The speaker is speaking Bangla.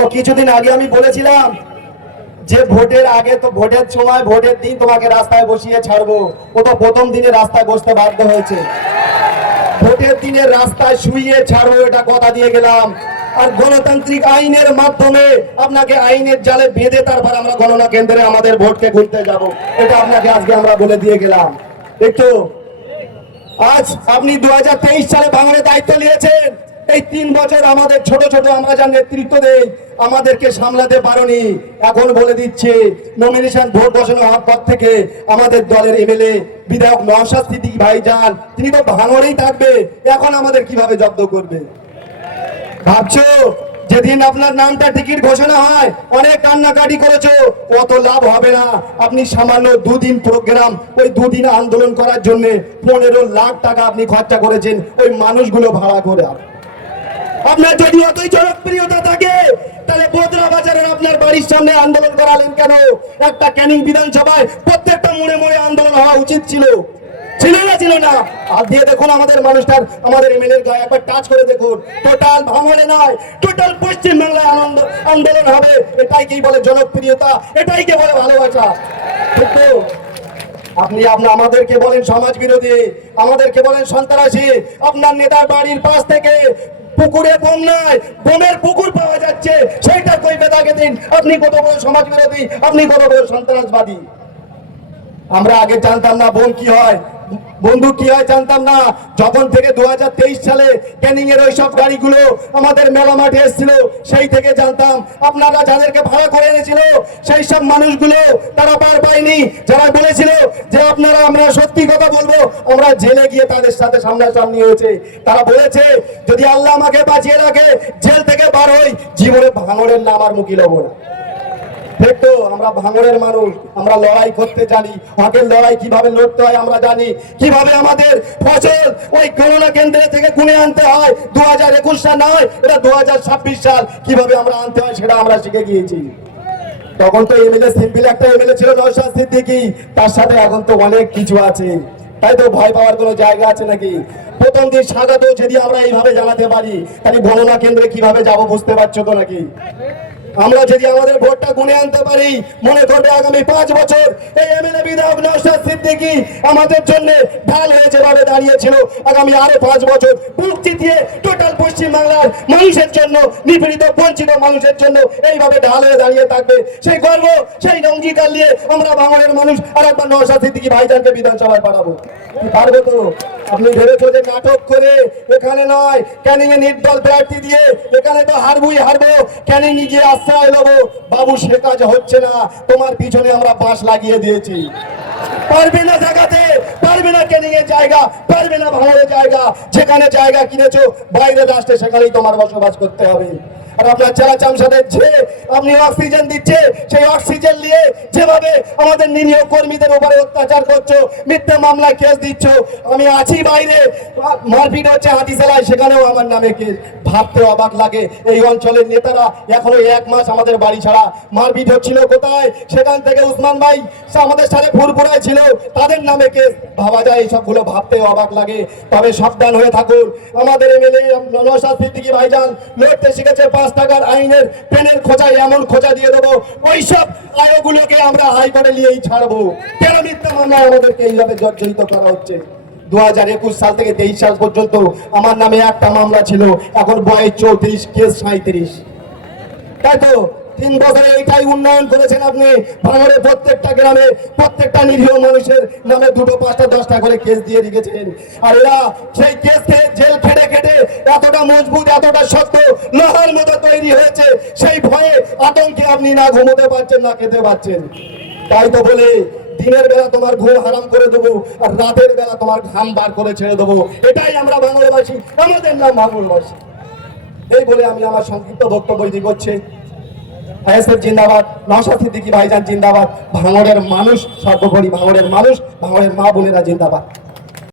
তো কিছুদিন আগে আমি বলেছিলাম যে ভোটের আগে, তো ভোটের সময় ভোটের দিন তোমাকে রাস্তায় বসিয়ে ছাড়বো। ও তো প্রথম দিনে রাস্তায় বসতে বাধ্য হয়েছে। ভোটের দিনে রাস্তায় শুইয়ে ছাড়বো, এটা কথা দিয়ে গেলাম। আর গণতান্ত্রিক আইনের মাধ্যমে আপনাকে আইনের জালে বেঁধে তারপর আমরা গণনা কেন্দ্রে আমাদের ভোটকে ঘুরতে যাব, এটা আপনাকে আজকে আমরা বলে দিয়ে গেলাম। একটু আজ আপনি 2023 সালে বাংলার দায়িত্ব নিয়েছেন। এই 3 বছর আমাদের ছোট ছোট আমরা যার নেতৃত্ব দেই আমাদেরকে সামলাতে পারোনি। এখন বলে দিচ্ছে নমিনেশন ভোট ঘোষণা হওয়ার পর থেকে আমাদের দলের এমএলএ বিধায়ক নওশাদ সিদ্দিকী ভাইজান তিনি তো ভাঙড়েই থাকবে, এখন আমাদের কিভাবে জব্দ করবে? ভাবছো যেদিন আপনার নামটা টিকিট ঘোষণা হয় অনেক কান্নাকাটি করেছো, কত লাভ হবে না। আপনি সামান্য 2 দিন প্রোগ্রাম, ওই 2 দিন আন্দোলন করার জন্য 15 লাখ টাকা আপনি খরচা করেছেন ওই মানুষগুলো ভাড়া করে। আপনার যদি অতই জনপ্রিয়তা থাকে তাহলে বোদরা বাজারের আপনার বাড়ির সামনে আন্দোলন করালেন কেন? একটা ক্যানিং বিধানসভায় প্রত্যেকটা মোড়ে মোড়ে আন্দোলন হওয়া উচিত ছিল, ছিল না? ছিল না? হাত দিয়ে দেখুন আমাদের মানুষটার, আমাদের এমএলএর গায়ে একবার টাচ করে দেখুন। টোটাল ভাঙড়ে নয়, টোটাল পশ্চিমবাংলায় আন্দোলন হবে। এটাই কি বলে জনপ্রিয়তা? এটাই কি বলে ভালোবাসা? কিন্তু আপনি আমাদেরকে বলেন সমাজ বিরোধী, আমাদেরকে বলেন সন্ত্রাসী। আপনার নেতার বাড়ির পাশ থেকে পুকুরে বোম নাই, বোমের পুকুর পাওয়া যাচ্ছে, সেইটা কই বেদাকে দিন। আপনি কত বড় সমাজ বিরোধী, আপনি কত বড় সন্ত্রাসবাদী। আমরা আগে জানতাম না বোম কি হয়, বন্দুক কি হয় জানতাম না। যখন থেকে 2023 সালে ক্যানিং এর ওইসব গাড়িগুলো আমাদের মেলা মাঠে এসেছিল সেই থেকে জানতাম। আপনারা যাদেরকে ভাড়া করে এনেছিল সেই সব মানুষগুলো তারা পার পায়নি। যারা বলেছিল যে আপনারা আমরা সত্যি কথা বলবো, আমরা জেলে গিয়ে তাদের সাথে সামনাসামনি হয়েছে। তারা বলেছে যদি আল্লাহ আমাকে বাঁচিয়ে রাখে জেল থেকে বার হই জীবনে ভাঙড়ের নাম আর মুখি লব না। দেখতো আমরা ভাঙড়ের মানুষ, আমরা লড়াই করতে জানি। হকের লড়াই কিভাবে লড়তে হয় আমরা জানি, কিভাবে আমাদের ফসল ওই গণনা কেন্দ্র থেকে গুনে আনতে হয়। 2021 সাল নয়, এটা 2026 সাল কিভাবে আমরা আনতে হয় সেটা আমরা শিখে গিয়েছি। তখন তো এমএলএ সিম্পল একটা এমএলএ ছিল নওশাদ সিদ্দিকী, তার সাথে এখন তো অনেক কিছু আছে। তাই তো ভয় পাওয়ার কোনো জায়গা আছে নাকি? প্রথম দিন স্বাগত যদি আমরা এইভাবে জানাতে পারি তাহলে গণনা কেন্দ্রে কিভাবে যাব বুঝতে পারছো তো নাকি? আমরা যদি আমাদের ভোটটা গুনে আনতে পারি, মনে করবে আগামী 5 বছর এই এমএলএ বিধায়ক নওশাদ সিদ্দিকী আমাদের জন্য ঢাল হয়ে যেভাবে দাঁড়িয়েছিল, আগামী আরো 5 বছর বুক চিতিয়ে টোটাল পশ্চিমবাংলার মানুষের জন্য, নিপীড়িত বঞ্চিত মানুষের জন্য এইভাবে ঢাল হয়ে দাঁড়িয়ে থাকবে। সেই গর্ব, সেই অঙ্গীকার নিয়ে আমরা ভাঙড়ের মানুষ আর একবার নওশাদ সিদ্দিকী ভাইজানকে বিধানসভায় পাঠাবো। পারবো তো? আপনি ভেবেছো যে নাটক করে এখানে নয়, ক্যানিং এ নির্দল প্রার্থী দিয়ে এখানে তো হারবই হারবো, ক্যানিং গিয়ে আশ্রয় নেবো। বাবু সে কাজ হচ্ছে না, তোমার পিছনে আমরা বাঁশ লাগিয়ে দিয়েছি। পারবে না জায়গাতে, পারবে না ক্যানিং এর জায়গা, পারবে না ভাঙড়ের জায়গা। যেখানে জায়গা কিনেছো বাইরে রাষ্ট্রে সেখানেই তোমার বসবাস করতে হবে। আর আপনার চেলা চামচাদের যে আপনি অক্সিজেন দিচ্ছে, সেই অক্সিজেন নিয়ে যেভাবে আমাদের নিরীহ কর্মীদের উপরে অত্যাচার করছো, মিথ্যা মামলায় কেস দিচ্ছ। আমি আছি বাইরে, মারপিট হচ্ছে হাতিশালায়, সেখানেও আমার নামে কেস। ভাবতে অবাক লাগে এই অঞ্চলের নেতারা এখনো 1 মাস আমাদের বাড়ি ছাড়া। মারপিট হচ্ছিল কোথায়? সেখান থেকে উসমান ভাই আমাদের সাথে ফুরফুরায় ছিল, তাদের নামে কেস। ভাবা যায় এইসবগুলো, ভাবতে অবাক লাগে। তবে সাবধান হয়ে থাকুন। আমাদের এমএলএ নওশাদ সিদ্দিকী ভাইজান লড়তে শিখেছে 5 টাকার আইনের পেনের খোঁজায় এমন খোঁজা দিয়ে দেবো, ওইসব আয়োগুলোকে আমরা হাইকোর্টে নিয়েই ছাড়বো। কেন মিথ্যা মামলায় আমাদেরকে এইভাবে জর্জরিত করা হচ্ছে? 2021 সাল থেকে 23 সাল পর্যন্ত আমার নামে একটা মামলা ছিল, এখন বয়স 34, কেস 37। তাই তো 3 বছরে এইটাই উন্নয়ন করেছেন আপনি। ভাঙড়ের প্রত্যেকটা গ্রামে প্রত্যেকটা নিরীহ মানুষের নামে 2টো 5টা 10টা করে কেস দিয়ে রেখেছেন। আর এরা সেই কেসকে জেল খেটে খেটে এতটা মজবুত, এতটা শক্ত লোহার মতো তৈরি হয়েছে, সেই ভয়ে আতঙ্কে আপনি না ঘুমোতে পারছেন না খেতে পারছেন। তাই তো বলে দিনের বেলা তোমার ঘুম হারাম করে দেবো, আর রাতের বেলা তোমার ঘাম বার করে ছেড়ে দেবো। এটাই আমরা ভাঙড়বাসী, আমাদের নাম ভাঙড়বাসী। এই বলে আমি আমার সংক্ষিপ্ত বক্তব্য দিতে করছি। আইএসএফ জিন্দাবাদ, নওশাদ সিদ্দিকী ভাইজান জিন্দাবাদ, ভাঙড়ের মানুষ সর্বোপরি, ভাঙড়ের মানুষ, ভাঙড়ের মা বোনেরা জিন্দাবাদ।